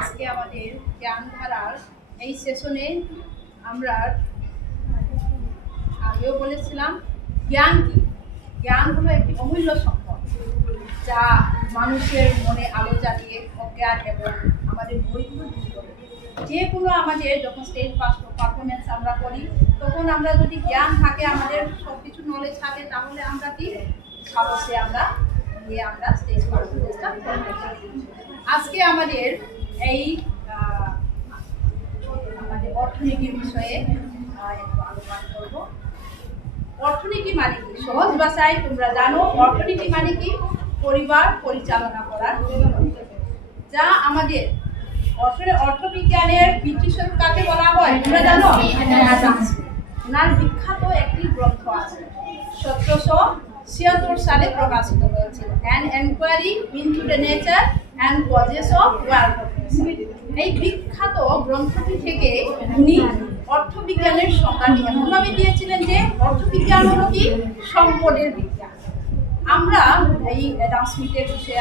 আজকে আমাদের জ্ঞান ধারার এই সেশনে আমরা আগেও বলেছিলাম জ্ঞান কি। জ্ঞান হলো একটি অমূল্য সম্পদ যা মানুষের মনে আলো জ্বালিয়ে অজ্ঞান এবং আমাদের বইগুলো দূর করে। যে কোনো আমাদের যখন স্টেজ পারফরমেন্স আমরা করি তখন আমরা যদি জ্ঞান থাকে, আমাদের সব কিছু নলেজ থাকে, তাহলে আমরা কি সাহসে আমরা স্টেজ পারফরমেন্সটা করতে পারি। আজকে আমাদের এই আমাদের অর্থনীতির বিষয়ে একটু আলোচনা করব। অর্থনীতি মানে কি? সহজ ভাষায় তোমরা জানো, অর্থনীতি মানে কি? পরিবার পরিচালনা করার যা আমাদের অর্থবিজ্ঞানের ব্রিটিশের কাকে বলা হয় তোমরা জানো? ওনার বিখ্যাত একটি গ্রন্থ আছে, 1776 সালে প্রকাশিত হয়েছিল, an enquiry into the nature and causes of wealth. এই বিখ্যাত গ্রন্থটি থেকে উনি অর্থবিজ্ঞানের সংজ্ঞাটি এমনভাবে দিয়েছিলেন যে অর্থবিজ্ঞান হলো কি? সম্পদের বিজ্ঞান। আমরা এই অ্যাডাম স্মিথের বিষয়ে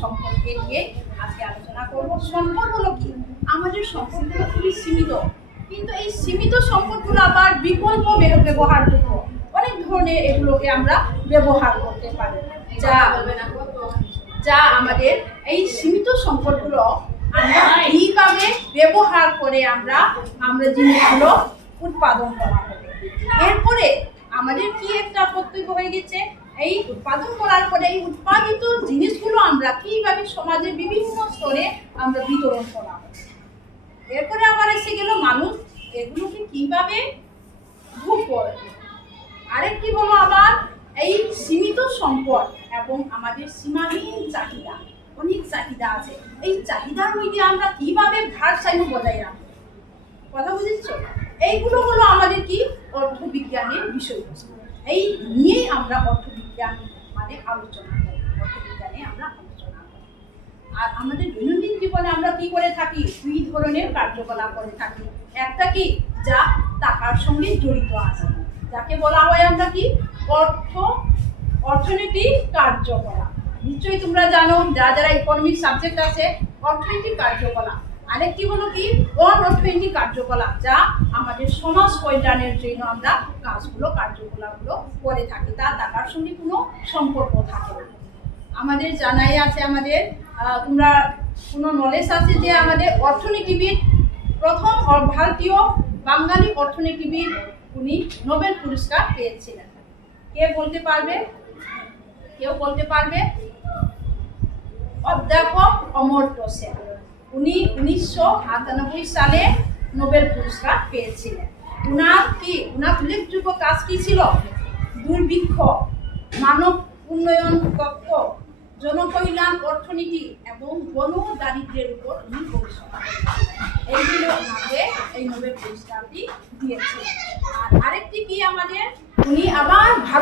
সম্পদকে নিয়ে আজকে আলোচনা করব। সম্পদ হলো কি? আমাদের সম্পদগুলো খুবই সীমিত, কিন্তু এই সীমিত সম্পদগুলো আবার বিকল্প ব্যবহারযোগ্য। অনেক ধরনের এগুলোকে আমরা ব্যবহার করতে পারি, যা আমাদের এই সীমিত সম্পদগুলো আমরা কিভাবে ব্যবহার করে আমরা জিনিসগুলো উৎপাদন করা হবে। এরপরে আমাদের কি একটা কর্তব্য হয়ে গেছে, এই উৎপাদন করার পরে এই উৎপাদিত জিনিসগুলো আমরা কিভাবে সমাজের বিভিন্ন স্তরে আমরা বিতরণ করা হবে। এরপরে আবার এসে গেল মানুষ এগুলোকে কিভাবে ভোগ করবে। আরেকটি হলো আবার এই সীমিত সম্পদ এবং আমাদের সীমাহীন চাহিদা, অনেক চাহিদা আছে, এই চাহিদার মধ্যে আমরা কিভাবে ভারসাম্য বজায় রাখবো। কথা বুঝেছ? এইগুলো হলো আমাদের কি? অর্থবিজ্ঞানের বিষয়বস্তু। এই নিয়েই আমরা অর্থবিজ্ঞান মানে আলোচনা করি, অর্থবিজ্ঞানে আমরা আলোচনা করি। আর আমাদের দৈনন্দিন জীবনে আমরা কি করে থাকি? দুই ধরনের কার্যকলাপ করে থাকি। একটা কি? যা টাকার সঙ্গে জড়িত আছে, যাকে বলা হয় আমরা কি? অর্থনৈতিক কার্যকলাপ। নিশ্চয়ই তোমরা জানো, যারা ইকোনমিক সাবজেক্ট আছে, অর্থনৈতিক কার্যকলাপ। আরেকটি হলো কি? অনঅর্থনৈতিক কার্যকলাপ, যা আমাদের সমাজ কল্যাণের জন্য আমরা কার্যকলাপগুলো করে থাকি, তা টাকার সঙ্গে কোনো সম্পর্ক থাকে না। আমাদের জানাই আছে, আমাদের তোমরা কোনো নলেজ আছে যে আমাদের অর্থনীতিবিদ, প্রথম ভারতীয় বাঙালি অর্থনীতিবিদ, উনি নোবেল পুরস্কার পেয়েছিলেন। কেউ বলতে পারবে? অধ্যাপক অমর্ত্য সেন। উনি 1998 সালে নোবেল পুরস্কার পেয়েছিলেন। উনার উল্লেখযোগ্য কাজ কি ছিল? দুর্ভিক্ষ, মানব উন্নয়ন তত্ত্ব, জনকল্যাণ অর্থনীতি এবং গণ দারিদ্র্যের উপর উনি গবেষণা করেছেন। এইগুলো ওনাকে এই নোবেল পুরস্কারটি দিয়েছে। আর আরেকটি কি আমাদের, উনি আবার